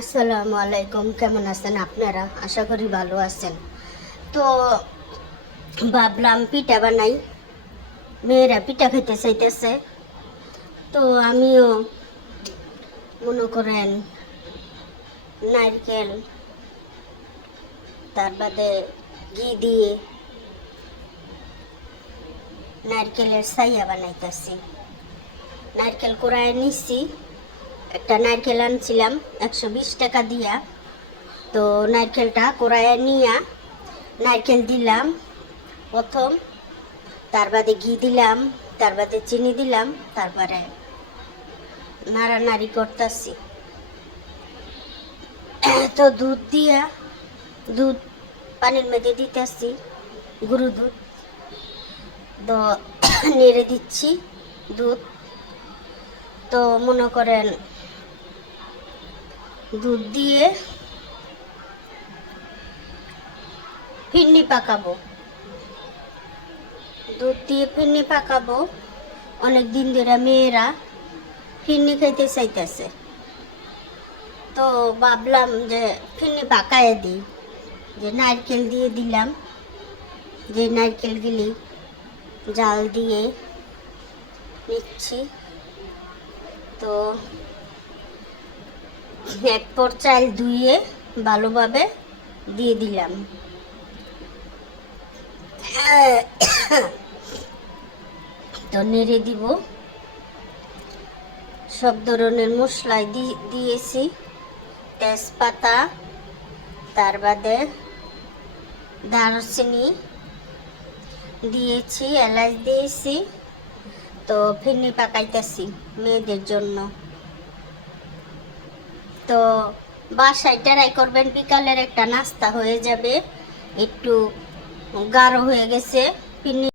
আসসালামু আলাইকুম। কেমন আছেন আপনারা? আশা করি ভালো আছেন। তো ভাবলাম পিঠা বানাই, মেয়েরা পিঠা খেতে চাইতেছে। তো আমিও মনে করেন নারকেল, তার বাদে ঘি দিয়ে নারকেলের ছাইয়া বানাইতেছি। নারকেল কুড়ায় নিচ্ছি, একটা নারকেল আনছিলাম 120 টাকা দিয়া। তো নারকেলটা কুড়ায় নিয়া নারকেল দিলাম প্রথম, তার বাদে ঘি দিলাম, তার বাদে চিনি দিলাম, তারপরে নাড়ানাড়ি করতেছি। তো দুধ পানির মধ্যে দিতেছি, গরু দুধ। তো নেড়ে দিচ্ছি দুধ। তো মনে করেন দুধ দিয়ে ফিরনি পাকাবো, দুধ দিয়ে ফিরনি পাকাবো। অনেক দিন ধরে মেয়েরা ফিরনি খাইতে চাইতেছে। তো ভাবলাম যে ফিরনি পাকায় দিই, যে নারকেল দিয়ে দিলাম, যে নারকেলগুলি জাল দিয়ে নিচ্ছি। তো এক পর চাল ধুয়ে ভালোভাবে দিয়ে দিলাম। তো নেড়ে দিব। সব ধরনের মশলাই দিয়েছি, তেজপাতা, তার বাদে দারচিনি দিয়েছি, এলাচ দিয়েছি। তো ফিরনি পাকাইতেছি মেয়েদের জন্য। তো বাসায় ট্রাই করবেন, বিকালের একটা নাস্তা হয়ে যাবে। একটু গাঢ় হয়ে গেছে ফিরনি।